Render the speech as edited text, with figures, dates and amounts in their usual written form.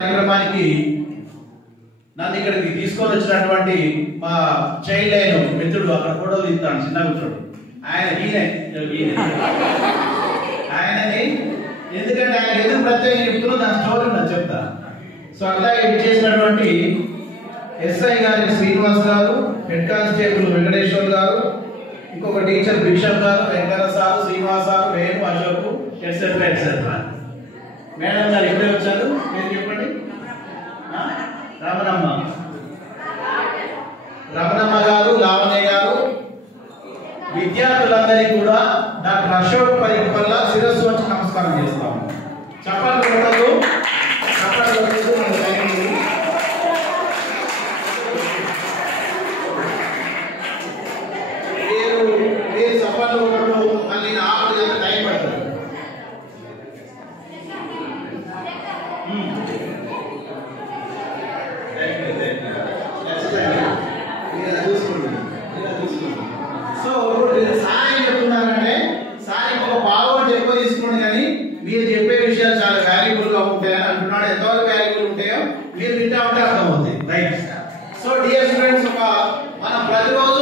కార్యక్రమానికి నన్ను ఇక్కడికి తీసుకొని వచ్చినటువంటి మా చైల్డ్ లైన్ మిత్రుడు అక్కడ ఫోటోలు తీస్తాను చిన్న మిత్రుడు ఆయనని ఎందుకంటే ఆయన ఎందుకు ప్రత్యేకంగా చెప్తున్నా దాని స్టోరీ నాకు చెప్తా. సో అట్లాగే చేసినటువంటి ఎస్ఐ గారి శ్రీనివాస్ గారు, హెడ్ కానిస్టేబుల్ వెంకటేశ్వర్ గారు, ఇంకొక టీచర్ భిక్షమ్ గారు, Venkata sir, Srinivas sir, Venu, Ashok etcetera etcetera. Madam గారు ఎప్పుడే వచ్చారు మీరు చెప్పండి. రమణమ్మ గారు, లావణ్య గారు, విద్యార్థులందరికీ కూడా డాక్టర్ అశోక్ పరీక్ష వల్ల శిరస్సు వచ్చి నమస్కారం చేస్తాము. చప్పట్లు కొట్టదు, చప్పట్లు చప్పట్లు కొట్టడం మళ్ళీ ఆపది అంత టైం పడుతుంది. సో సార్ ఏం చెప్తున్నారంటే సార్ ఇంకొక పావుగంట ఎక్కువ తీసుకోండి కానీ మీరు చెప్పే విషయాలు చాలా వాల్యుబుల్ గా ఉంటాయని అంటున్నాడు. ఎంతవరకు వాల్యుబుల్ ఉంటాయో మీరు వింటా ఉంటే అర్థమవుతుంది. రైట్. సో డియర్ స్టూడెంట్స్, మనం ప్రతిరోజు